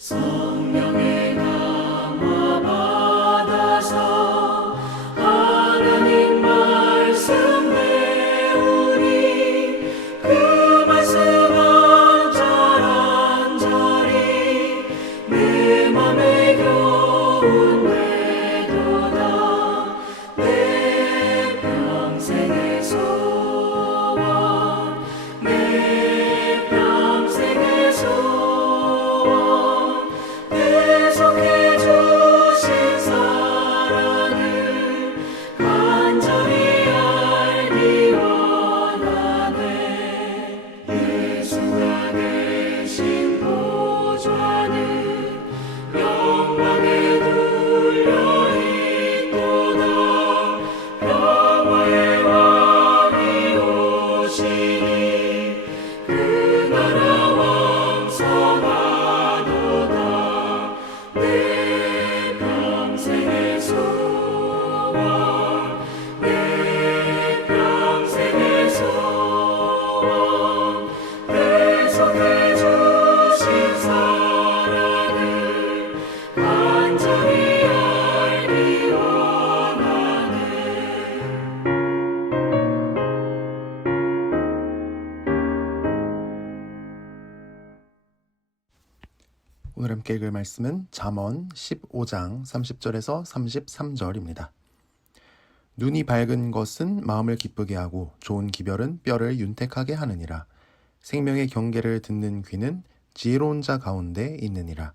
성령의 감화 받아서 하나님 말씀 배우니 그 말씀 한절한절이 내 맘에 교훈 되도다. 내 평생의 소원, 내 평생의 소원, 계속해 주신 사랑을 간절히 알기 원하네. 예수가 계신 보좌는 영광에 둘려 있도다. 평화의 왕이 오시니 그 나라 왕성하도다. 내 평생의 소원, 내 평생의 소원, 계속해 주신 사랑을 간절히 알기 원하네. 오늘 함께 읽을 말씀은 잠언 15장 30절에서 33절입니다. 눈이 밝은 것은 마음을 기쁘게 하고 좋은 기별은 뼈를 윤택하게 하느니라. 생명의 경계를 듣는 귀는 지혜로운 자 가운데 있느니라.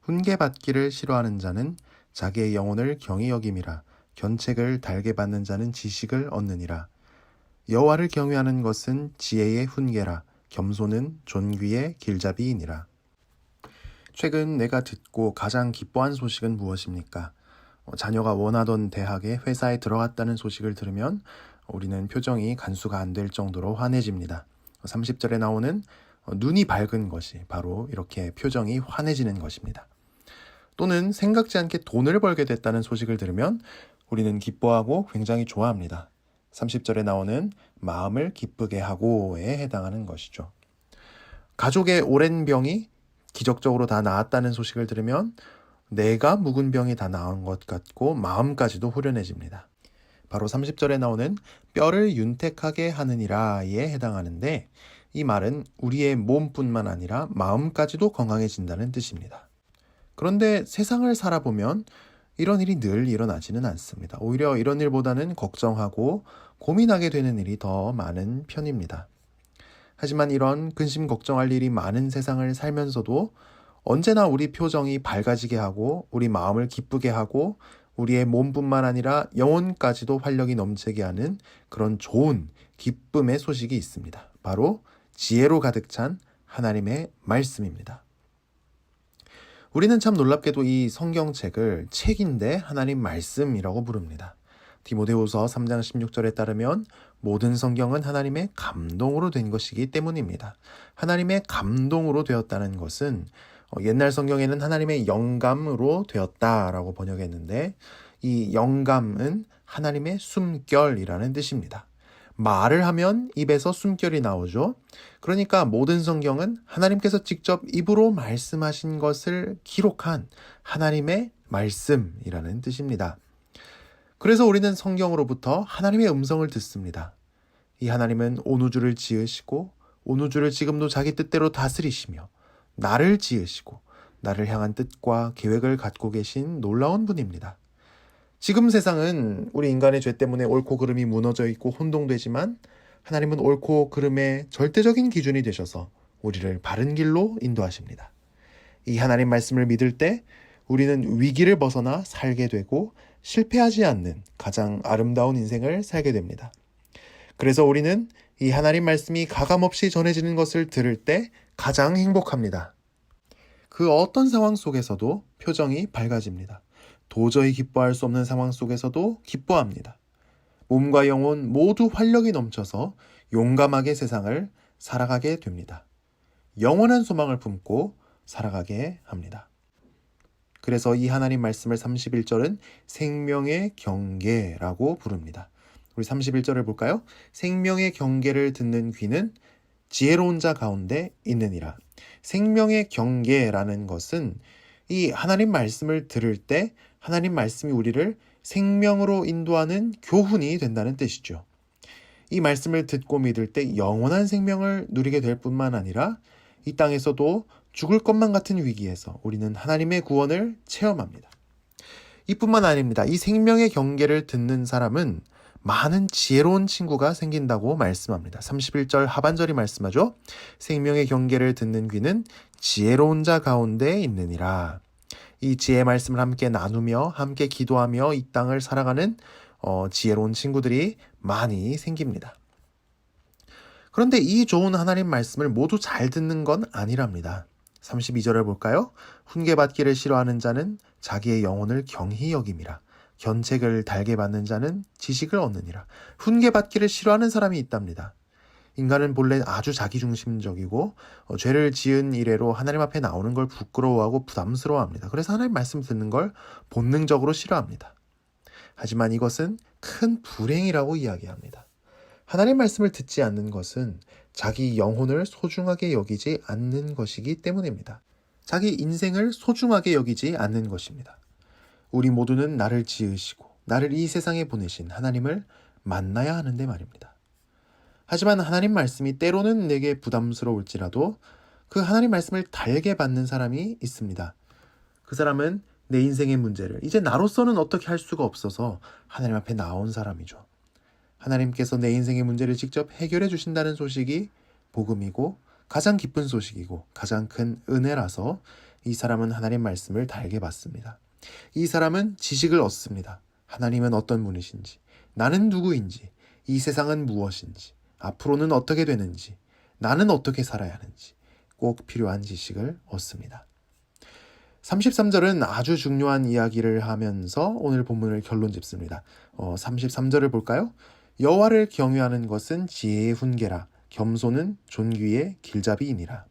훈계받기를 싫어하는 자는 자기의 영혼을 경히 여김이라. 견책을 달게 받는 자는 지식을 얻느니라. 여호와를 경외하는 것은 지혜의 훈계라. 겸손은 존귀의 길잡이이니라. 최근 내가 듣고 가장 기뻐한 소식은 무엇입니까? 자녀가 원하던 대학에 회사에 들어갔다는 소식을 들으면 우리는 표정이 간수가 안 될 정도로 환해집니다. 30절에 나오는 눈이 밝은 것이 바로 이렇게 표정이 환해지는 것입니다. 또는 생각지 않게 돈을 벌게 됐다는 소식을 들으면 우리는 기뻐하고 굉장히 좋아합니다. 30절에 나오는 마음을 기쁘게 하고에 해당하는 것이죠. 가족의 오랜 병이 기적적으로 다 나았다는 소식을 들으면 내가 묵은 병이 다 나은 것 같고 마음까지도 후련해집니다. 바로 30절에 나오는 뼈를 윤택하게 하느니라에 해당하는데 이 말은 우리의 몸뿐만 아니라 마음까지도 건강해진다는 뜻입니다. 그런데 세상을 살아보면 이런 일이 늘 일어나지는 않습니다. 오히려 이런 일보다는 걱정하고 고민하게 되는 일이 더 많은 편입니다. 하지만 이런 근심 걱정할 일이 많은 세상을 살면서도 언제나 우리 표정이 밝아지게 하고 우리 마음을 기쁘게 하고 우리의 몸뿐만 아니라 영혼까지도 활력이 넘치게 하는 그런 좋은 기쁨의 소식이 있습니다. 바로 지혜로 가득 찬 하나님의 말씀입니다. 우리는 참 놀랍게도 이 성경책을 책인데 하나님 말씀이라고 부릅니다. 디모데후서 3장 16절에 따르면 모든 성경은 하나님의 감동으로 된 것이기 때문입니다. 하나님의 감동으로 되었다는 것은 옛날 성경에는 하나님의 영감으로 되었다라고 번역했는데 이 영감은 하나님의 숨결이라는 뜻입니다. 말을 하면 입에서 숨결이 나오죠. 그러니까 모든 성경은 하나님께서 직접 입으로 말씀하신 것을 기록한 하나님의 말씀이라는 뜻입니다. 그래서 우리는 성경으로부터 하나님의 음성을 듣습니다. 이 하나님은 온 우주를 지으시고 온 우주를 지금도 자기 뜻대로 다스리시며 나를 지으시고 나를 향한 뜻과 계획을 갖고 계신 놀라운 분입니다. 지금 세상은 우리 인간의 죄 때문에 옳고 그름이 무너져 있고 혼동되지만 하나님은 옳고 그름의 절대적인 기준이 되셔서 우리를 바른 길로 인도하십니다. 이 하나님 말씀을 믿을 때 우리는 위기를 벗어나 살게 되고 실패하지 않는 가장 아름다운 인생을 살게 됩니다. 그래서 우리는 이 하나님 말씀이 가감없이 전해지는 것을 들을 때 가장 행복합니다. 그 어떤 상황 속에서도 표정이 밝아집니다. 도저히 기뻐할 수 없는 상황 속에서도 기뻐합니다. 몸과 영혼 모두 활력이 넘쳐서 용감하게 세상을 살아가게 됩니다. 영원한 소망을 품고 살아가게 합니다. 그래서 이 하나님 말씀을 31절은 생명의 경계라고 부릅니다. 우리 31절을 볼까요? 생명의 경계를 듣는 귀는 지혜로운 자 가운데 있느니라. 생명의 경계라는 것은 이 하나님 말씀을 들을 때 하나님 말씀이 우리를 생명으로 인도하는 교훈이 된다는 뜻이죠. 이 말씀을 듣고 믿을 때 영원한 생명을 누리게 될 뿐만 아니라 이 땅에서도 죽을 것만 같은 위기에서 우리는 하나님의 구원을 체험합니다. 이뿐만 아닙니다. 이 생명의 경계를 듣는 사람은 많은 지혜로운 친구가 생긴다고 말씀합니다. 31절 하반절이 말씀하죠. 생명의 경계를 듣는 귀는 지혜로운 자 가운데 있느니라. 이 지혜의 말씀을 함께 나누며 함께 기도하며 이 땅을 살아가는 지혜로운 친구들이 많이 생깁니다. 그런데 이 좋은 하나님 말씀을 모두 잘 듣는 건 아니랍니다. 32절을 볼까요? 훈계받기를 싫어하는 자는 자기의 영혼을 경히 여김이라. 견책을 달게 받는 자는 지식을 얻느니라. 훈계받기를 싫어하는 사람이 있답니다. 인간은 본래 아주 자기중심적이고 죄를 지은 이래로 하나님 앞에 나오는 걸 부끄러워하고 부담스러워합니다. 그래서 하나님 말씀 듣는 걸 본능적으로 싫어합니다. 하지만 이것은 큰 불행이라고 이야기합니다. 하나님 말씀을 듣지 않는 것은 자기 영혼을 소중하게 여기지 않는 것이기 때문입니다. 자기 인생을 소중하게 여기지 않는 것입니다. 우리 모두는 나를 지으시고 나를 이 세상에 보내신 하나님을 만나야 하는데 말입니다. 하지만 하나님 말씀이 때로는 내게 부담스러울지라도 그 하나님 말씀을 달게 받는 사람이 있습니다. 그 사람은 내 인생의 문제를 이제 나로서는 어떻게 할 수가 없어서 하나님 앞에 나온 사람이죠. 하나님께서 내 인생의 문제를 직접 해결해 주신다는 소식이 복음이고 가장 기쁜 소식이고 가장 큰 은혜라서 이 사람은 하나님 말씀을 달게 받습니다. 이 사람은 지식을 얻습니다. 하나님은 어떤 분이신지, 나는 누구인지, 이 세상은 무엇인지, 앞으로는 어떻게 되는지, 나는 어떻게 살아야 하는지 꼭 필요한 지식을 얻습니다. 33절은 아주 중요한 이야기를 하면서 오늘 본문을 결론 짓습니다. 33절을 볼까요? 여호와를 경외하는 것은 지혜의 훈계라. 겸손은 존귀의 길잡이이니라.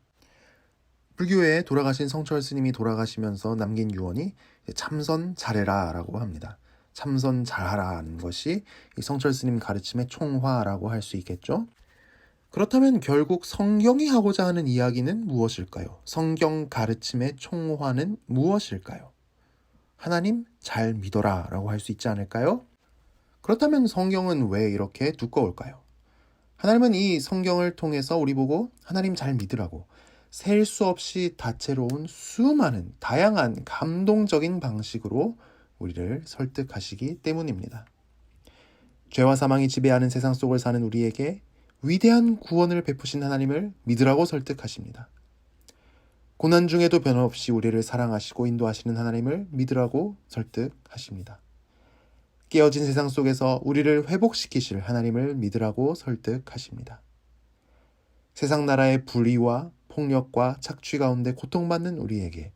불교에 돌아가신 성철 스님이 돌아가시면서 남긴 유언이 참선 잘해라 라고 합니다. 참선 잘하라는 것이 이 성철 스님 가르침의 총화라고 할 수 있겠죠. 그렇다면 결국 성경이 하고자 하는 이야기는 무엇일까요? 성경 가르침의 총화는 무엇일까요? 하나님 잘 믿어라 라고 할 수 있지 않을까요? 그렇다면 성경은 왜 이렇게 두꺼울까요? 하나님은 이 성경을 통해서 우리 보고 하나님 잘 믿으라고 셀 수 없이 다채로운 수많은 다양한 감동적인 방식으로 우리를 설득하시기 때문입니다. 죄와 사망이 지배하는 세상 속을 사는 우리에게 위대한 구원을 베푸신 하나님을 믿으라고 설득하십니다. 고난 중에도 변함없이 우리를 사랑하시고 인도하시는 하나님을 믿으라고 설득하십니다. 깨어진 세상 속에서 우리를 회복시키실 하나님을 믿으라고 설득하십니다. 세상 나라의 불의와 폭력과 착취 가운데 고통받는 우리에게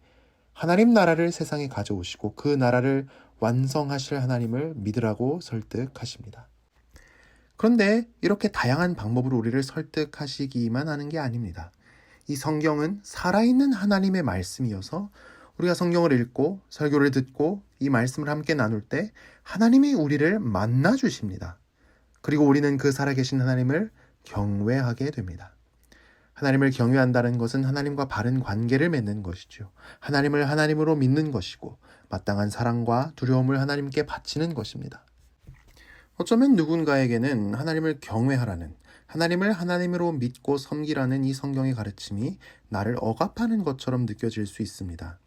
하나님 나라를 세상에 가져오시고 그 나라를 완성하실 하나님을 믿으라고 설득하십니다. 그런데 이렇게 다양한 방법으로 우리를 설득하시기만 하는 게 아닙니다. 이 성경은 살아있는 하나님의 말씀이어서 우리가 성경을 읽고 설교를 듣고 이 말씀을 함께 나눌 때 하나님이 우리를 만나 주십니다. 그리고 우리는 그 살아계신 하나님을 경외하게 됩니다. 하나님을 경외한다는 것은 하나님과 바른 관계를 맺는 것이죠. 하나님을 하나님으로 믿는 것이고 마땅한 사랑과 두려움을 하나님께 바치는 것입니다. 어쩌면 누군가에게는 하나님을 경외하라는, 하나님을 하나님으로 믿고 섬기라는 이 성경의 가르침이 나를 억압하는 것처럼 느껴질 수 있습니다.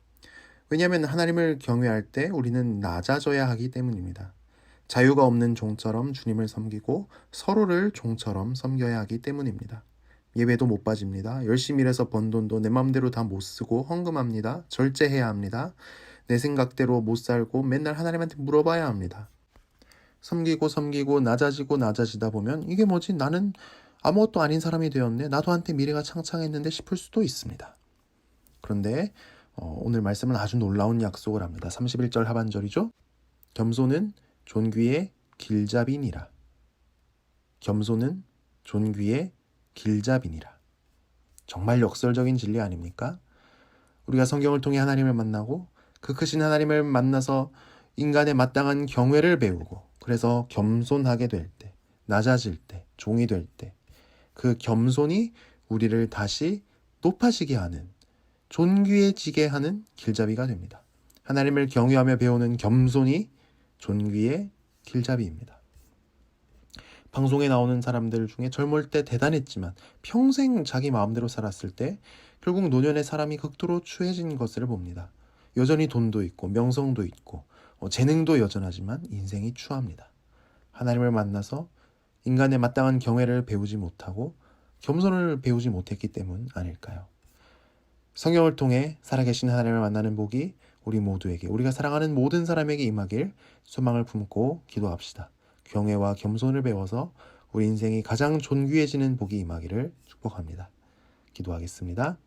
왜냐하면 하나님을 경외할 때 우리는 낮아져야 하기 때문입니다. 자유가 없는 종처럼 주님을 섬기고 서로를 종처럼 섬겨야 하기 때문입니다. 예배도 못 빠집니다. 열심히 일해서 번 돈도 내 맘대로 다 못 쓰고 헌금합니다. 절제해야 합니다. 내 생각대로 못 살고 맨날 하나님한테 물어봐야 합니다. 섬기고 낮아지다 보면 이게 뭐지? 나는 아무것도 아닌 사람이 되었네. 나도 한때 미래가 창창했는데 싶을 수도 있습니다. 그런데 오늘 말씀은 아주 놀라운 약속을 합니다. 31절 하반절이죠. 겸손은 존귀의 길잡이니라. 겸손은 존귀의 길잡이니라. 정말 역설적인 진리 아닙니까? 우리가 성경을 통해 하나님을 만나고 그 크신 하나님을 만나서 인간의 마땅한 경외를 배우고 그래서 겸손하게 될 때, 낮아질 때, 종이 될 때 그 겸손이 우리를 다시 높아지게 하는, 존귀해지게 하는 길잡이가 됩니다. 하나님을 경외하며 배우는 겸손이 존귀의 길잡이입니다. 방송에 나오는 사람들 중에 젊을 때 대단했지만 평생 자기 마음대로 살았을 때 결국 노년의 사람이 극도로 추해진 것을 봅니다. 여전히 돈도 있고 명성도 있고 재능도 여전하지만 인생이 추합니다. 하나님을 만나서 인간의 마땅한 경외를 배우지 못하고 겸손을 배우지 못했기 때문 아닐까요? 성경을 통해 살아계신 하나님을 만나는 복이 우리 모두에게, 우리가 사랑하는 모든 사람에게 임하길 소망을 품고 기도합시다. 경외와 겸손을 배워서 우리 인생이 가장 존귀해지는 복이 임하기를 축복합니다. 기도하겠습니다.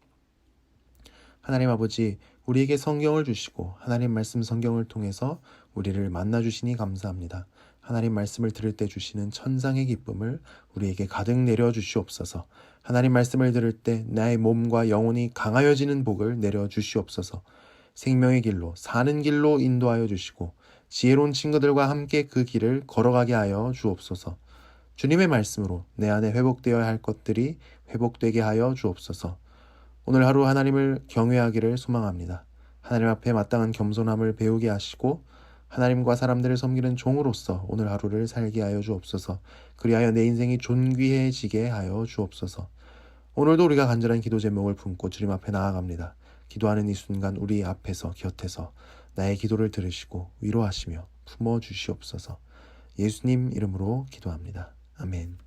하나님 아버지, 우리에게 성경을 주시고 하나님 말씀 성경을 통해서 우리를 만나주시니 감사합니다. 하나님 말씀을 들을 때 주시는 천상의 기쁨을 우리에게 가득 내려주시옵소서. 하나님 말씀을 들을 때 나의 몸과 영혼이 강하여지는 복을 내려주시옵소서. 생명의 길로, 사는 길로 인도하여 주시고 지혜로운 친구들과 함께 그 길을 걸어가게 하여 주옵소서. 주님의 말씀으로 내 안에 회복되어야 할 것들이 회복되게 하여 주옵소서. 오늘 하루 하나님을 경외하기를 소망합니다. 하나님 앞에 마땅한 겸손함을 배우게 하시고 하나님과 사람들을 섬기는 종으로서 오늘 하루를 살게 하여 주옵소서. 그리하여 내 인생이 존귀해지게 하여 주옵소서. 오늘도 우리가 간절한 기도 제목을 품고 주님 앞에 나아갑니다. 기도하는 이 순간 우리 앞에서 곁에서 나의 기도를 들으시고 위로하시며 품어주시옵소서. 예수님 이름으로 기도합니다. 아멘.